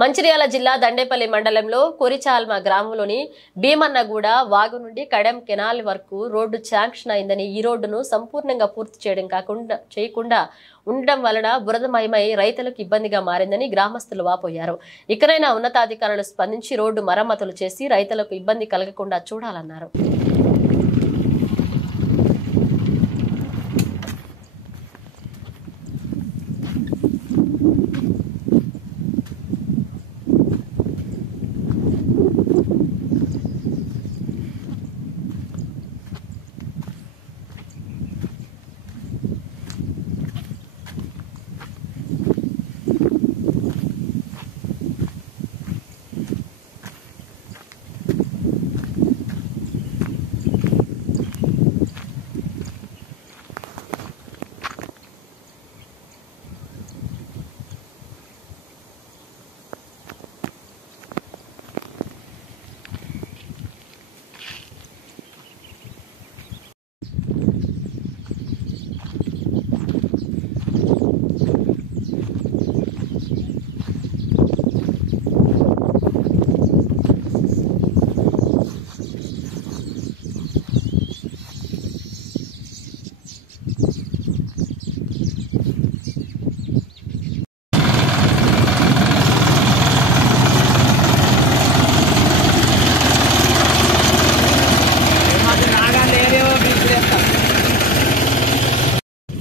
మంచిర్యాల జిల్లా దండేపల్లి మండలంలో కొరిచాల్మ గ్రామంలోని భీమన్నగూడ వాగు నుండి కడెం కెనాల్ వరకు రోడ్డు శాంక్షన్ అయిందని ఈ రోడ్డును సంపూర్ణంగా పూర్తి చేయకుండా ఉండడం వలన బురదమయమై రైతులకు ఇబ్బందిగా మారిందని గ్రామస్తులు వాపోయారు. ఇకనైనా ఉన్నతాధికారులు స్పందించి రోడ్డు మరమ్మతులు చేసి రైతులకు ఇబ్బంది కలగకుండా చూడాలన్నారు.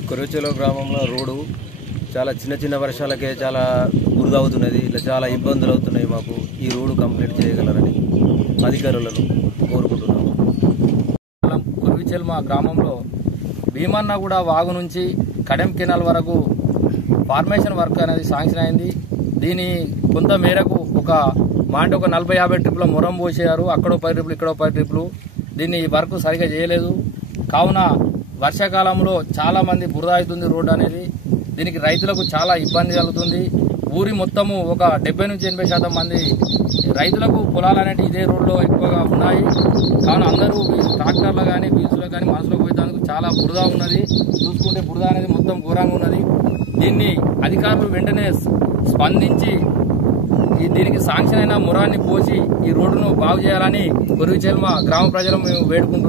కొరిచెలో గ్రామంలో రోడ్డు చాలా చిన్న వర్షాలకే చాలా బురద అవుతున్నది. ఇలా చాలా ఇబ్బందులు అవుతున్నాయి. మాకు ఈ రోడ్డు కంప్లీట్ చేయగలరని అధికారులను కోరుకుంటున్నాము. కొరిచెల్మ గ్రామంలో భీమన్నగూడ వాగు నుంచి కడెం కెనాల్ వరకు ఫార్మేషన్ వర్క్ అనేది శాంక్షన్ అయింది. దీని కొంత మేరకు ఒక 40-50 ట్రిప్ల మొరం పోసారు. అక్కడో 10 ట్రిప్లు ఇక్కడో 10 ట్రిప్లు. దీన్ని వర్క్ సరిగా చేయలేదు. కావున వర్షాకాలంలో చాలా మంది బురద అవుతుంది రోడ్డు అనేది. దీనికి రైతులకు చాలా ఇబ్బంది కలుగుతుంది. ఊరి మొత్తము ఒక 70-80% మంది రైతులకు పొలాలు అనేవి ఇదే రోడ్లో ఎక్కువగా ఉన్నాయి. కావున అందరూ ట్రాక్టర్లు కానీ వీల్స్లో కానీ మనసులోకి పోయేందుకు చాలా బురద ఉన్నది. చూసుకుంటే బురద అనేది మొత్తం ఘోరంగా ఉన్నది. దీన్ని అధికారులు వెంటనే స్పందించి దీనికి శాంక్షన్ అయిన మురాన్ని పోసి ఈ రోడ్డును బాగు చేయాలని కొరిచెల్మ గ్రామ ప్రజలు మేము వేడుకుంటున్నాం.